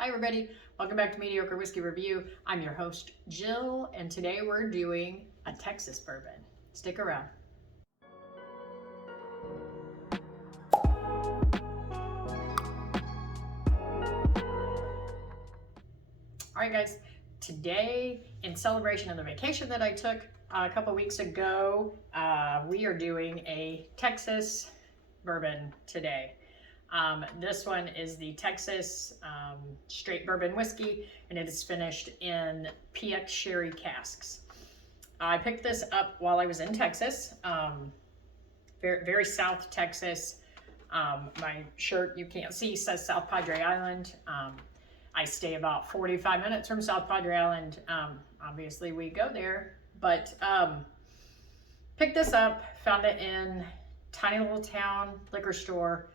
Hi everybody, welcome back to Mediocre Whiskey Review. I'm your host, Jill, and today we're doing a Texas bourbon. Stick around. Alright guys, today in celebration of the vacation that I took a couple weeks ago, we are doing a Texas bourbon today. This one is the Texas straight bourbon whiskey, and it is finished in PX sherry casks. I picked this up while I was in Texas, very, very South Texas. My shirt, you can't see, says South Padre Island. I stay about 45 minutes from South Padre Island. Obviously, we go there, but picked this up, found it in tiny little town liquor store.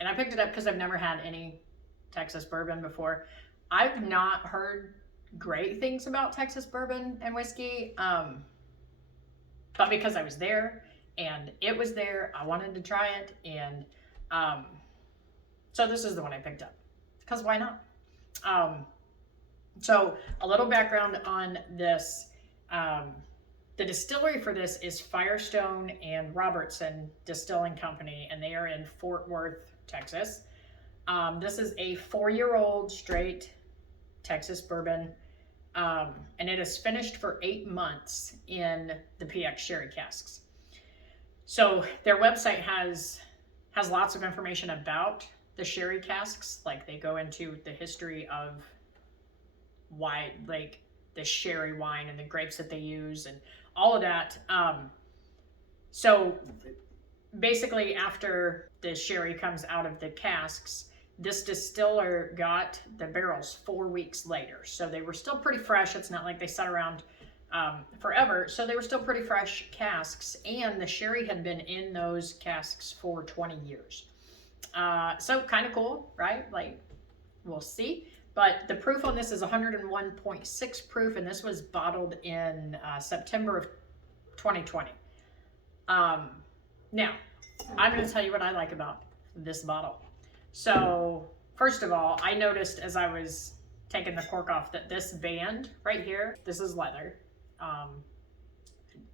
And I picked it up because I've never had any Texas bourbon before. I've not heard great things about Texas bourbon and whiskey, but because I was there and it was there, I wanted to try it, and so this is the one I picked up because why not? So a little background on this. The distillery for this is Firestone and Robertson Distilling Company, and they are in Fort Worth, Texas. This is a 4-year-old straight Texas bourbon, and it is finished for 8 months in the PX sherry casks. So their website has lots of information about the sherry casks. Like, they go into the history of why, like, the sherry wine and the grapes that they use and all of that. So basically, after the sherry comes out of the casks, this distiller got the barrels 4 weeks later. So they were still pretty fresh. It's not like they sat around forever. So they were still pretty fresh casks, and the sherry had been in those casks for 20 years. So kind of cool, right? Like, we'll see. But the proof on this is 101.6 proof, and this was bottled in September of 2020. Now, I'm going to tell you what I like about this bottle. So, first of all, I noticed as I was taking the cork off that this band right here, this is leather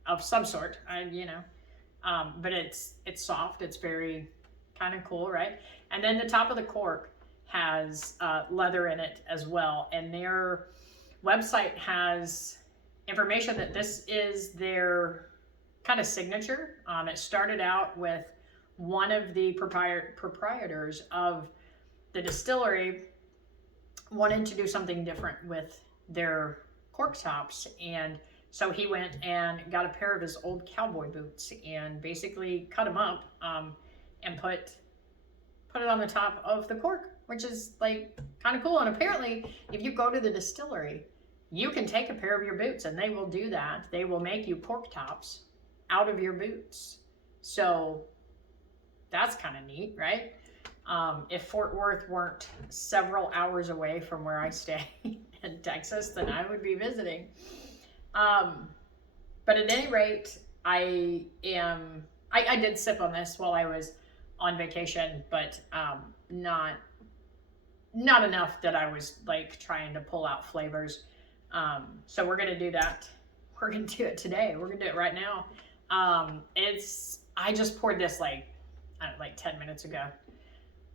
of some sort, but it's soft. It's very kind of cool, right? And then the top of the cork has leather in it as well, and their website has information that this is their kind of signature. It started out with one of the proprietors of the distillery wanted to do something different with their cork tops, and so he went and got a pair of his old cowboy boots and basically cut them up and put it on the top of the cork, which is like kind of cool. And apparently, if you go to the distillery, you can take a pair of your boots and they will do that. They will make you cork tops out of your boots. So that's kind of neat, right? If Fort Worth weren't several hours away from where I stay in Texas, then I would be visiting. But at any rate, I did sip on this while I was on vacation, but not enough that I was like trying to pull out flavors. So we're gonna do that. We're gonna do it today. We're gonna do it right now. I just poured this like 10 minutes ago,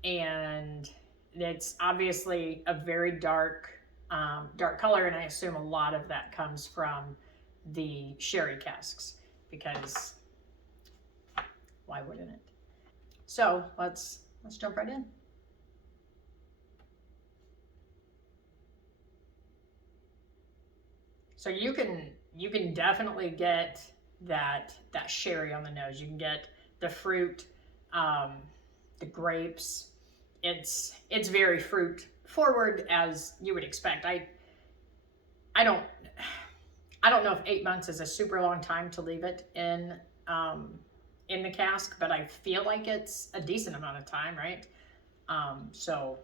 and it's obviously a very dark color, and I assume a lot of that comes from the sherry casks, because why wouldn't it? So let's jump right in. So you can definitely get that sherry on the nose. You can get the fruit, the grapes. It's very fruit forward, as you would expect. I don't know if 8 months is a super long time to leave it in the cask, but I feel like it's a decent amount of time, right? So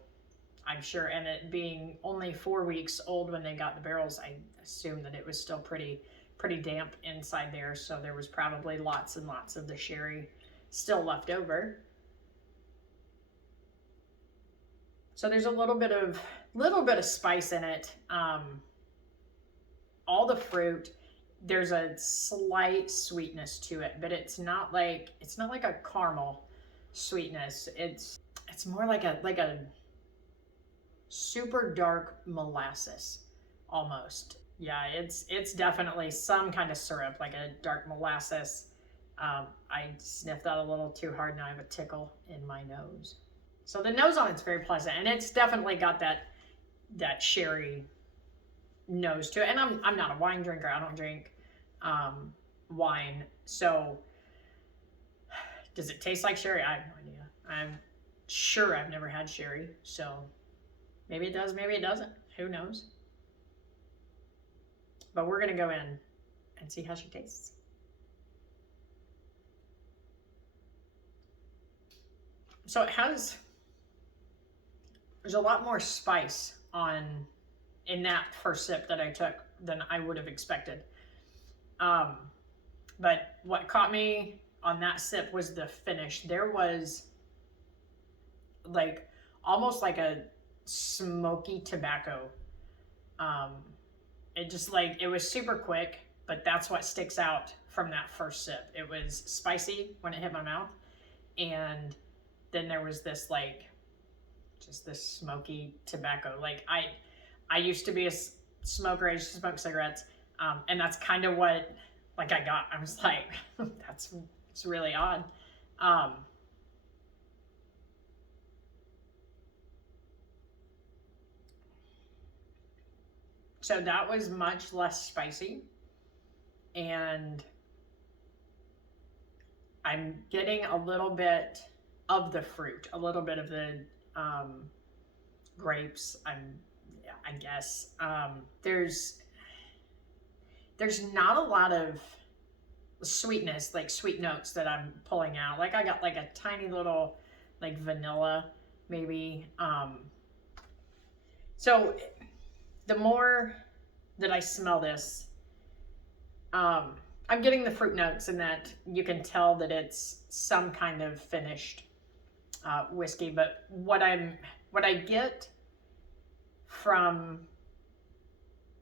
I'm sure, and it being only 4 weeks old when they got the barrels, I assume that it was still pretty damp inside there. So there was probably lots and lots of the sherry still left over. So there's a little bit of spice in it. All the fruit, there's a slight sweetness to it, but it's not like a caramel sweetness. It's more like a super dark molasses almost. Yeah, it's definitely some kind of syrup, like a dark molasses. I sniffed that a little too hard. Now I have a tickle in my nose. So the nose on it's very pleasant, and it's definitely got that sherry nose to it. And I'm not a wine drinker. I don't drink wine. So does it taste like sherry? I have no idea. I'm sure I've never had sherry, so maybe it does, maybe it doesn't. Who knows? But we're gonna go in and see how she tastes. So there's a lot more spice in that first sip that I took than I would have expected. But what caught me on that sip was the finish. There was like almost like a smoky tobacco. It was super quick, but that's what sticks out from that first sip. It was spicy when it hit my mouth, and then there was this just this smoky tobacco. Like I used to be a smoker. I used to smoke cigarettes, and that's kind of what I got. I was like, it's really odd. So that was much less spicy, and I'm getting a little bit of the fruit, a little bit of the grapes. I guess there's not a lot of sweetness, like sweet notes that I'm pulling out. Like I got like a tiny little like vanilla maybe. So the more that I smell this, I'm getting the fruit notes, and that you can tell that it's some kind of finished whiskey. But what I get from,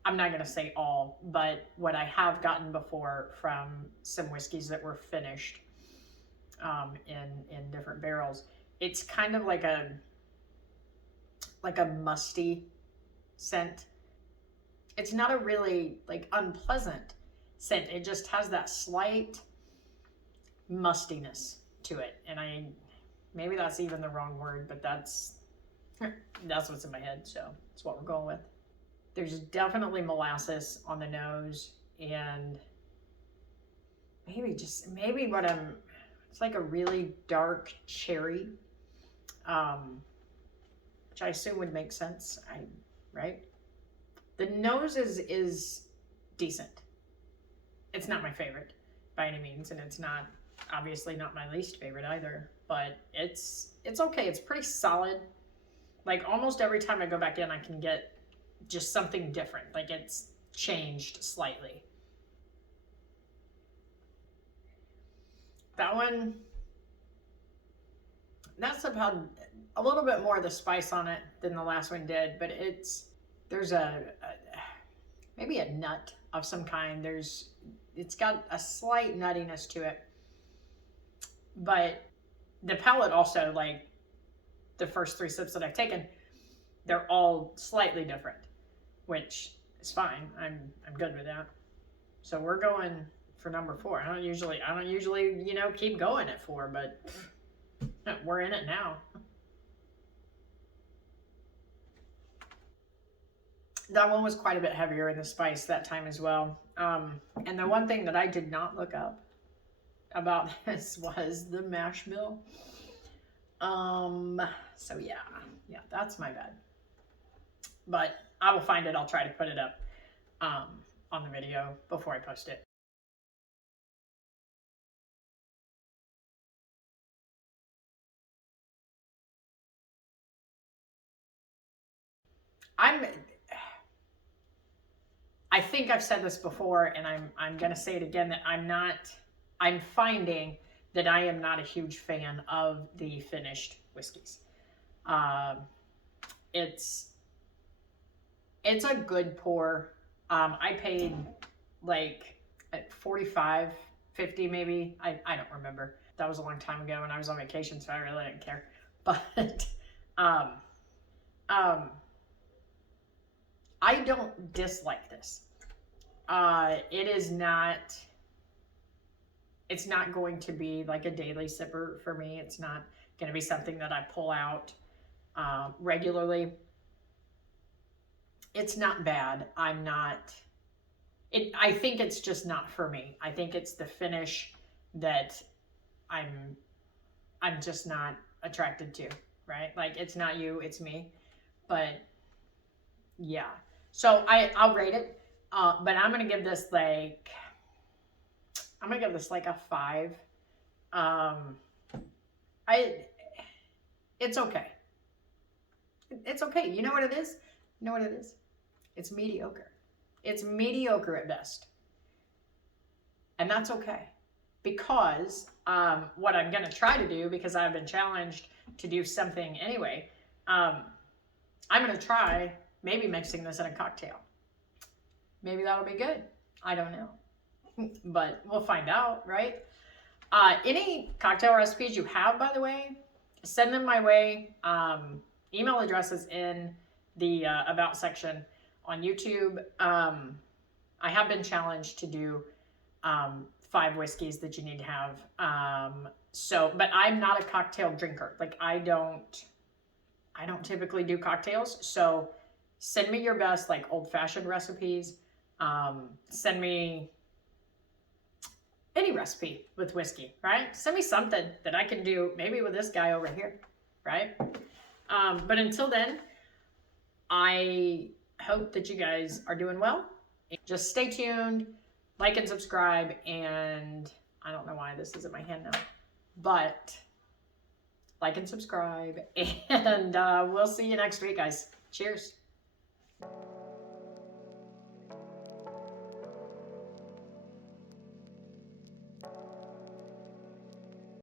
I'm not going to say all, but what I have gotten before from some whiskeys that were finished in different barrels, it's kind of like a musty scent. It's not a really like unpleasant scent. It just has that slight mustiness to it. And maybe that's even the wrong word, but that's what's in my head. So that's what we're going with. There's definitely molasses on the nose, and maybe what it's like a really dark cherry, which I assume would make sense. Right? The nose is decent. It's not my favorite by any means, and it's not obviously not my least favorite either, but it's okay. It's pretty solid. Like almost every time I go back in, I can get just something different. Like it's changed slightly. That one, that's about a little bit more of the spice on it than the last one did, but there's maybe a nut of some kind. It's got a slight nuttiness to it, but the palate also, like the first 3 sips that I've taken, they're all slightly different, which is fine. I'm good with that. So we're going for number 4. I don't usually, keep going at 4, but we're in it now. That one was quite a bit heavier in the spice that time as well. And the one thing that I did not look up about this was the mash bill. So yeah, that's my bad. But I will find it. I'll try to put it up on the video before I post it. I think I've said this before, and I'm gonna say it again, that I'm finding that I am not a huge fan of the finished whiskeys. it's a good pour. I paid like at 45, 50 maybe. I don't remember. That was a long time ago and I was on vacation, so I really didn't care. But um, um, I don't dislike this. It is not, it's not going to be like a daily sipper for me. It's not going to be something that I pull out regularly. It's not bad. I'm not, I think it's just not for me. I think it's the finish that I'm just not attracted to, right? Like it's not you, it's me. But yeah. So I'll rate it. But I'm gonna give this like a 5. I it's okay. It's okay. You know what it is? You know what it is? It's mediocre. It's mediocre at best. And that's okay. Because what I'm going to try to do, because I've been challenged to do something anyway, I'm going to try maybe mixing this in a cocktail. Maybe that'll be good. I don't know. But we'll find out, right? Any cocktail recipes you have, by the way, send them my way. Email address is in the About section on YouTube. I have been challenged to do 5 whiskeys that you need to have. But I'm not a cocktail drinker. Like I don't typically do cocktails. So send me your best like old-fashioned recipes. Send me any recipe with whiskey, right? Send me something that I can do maybe with this guy over here, right? But until then, I hope that you guys are doing well. Just stay tuned, like and subscribe, and I don't know why this is in my hand now, but like and subscribe, and we'll see you next week, guys. Cheers.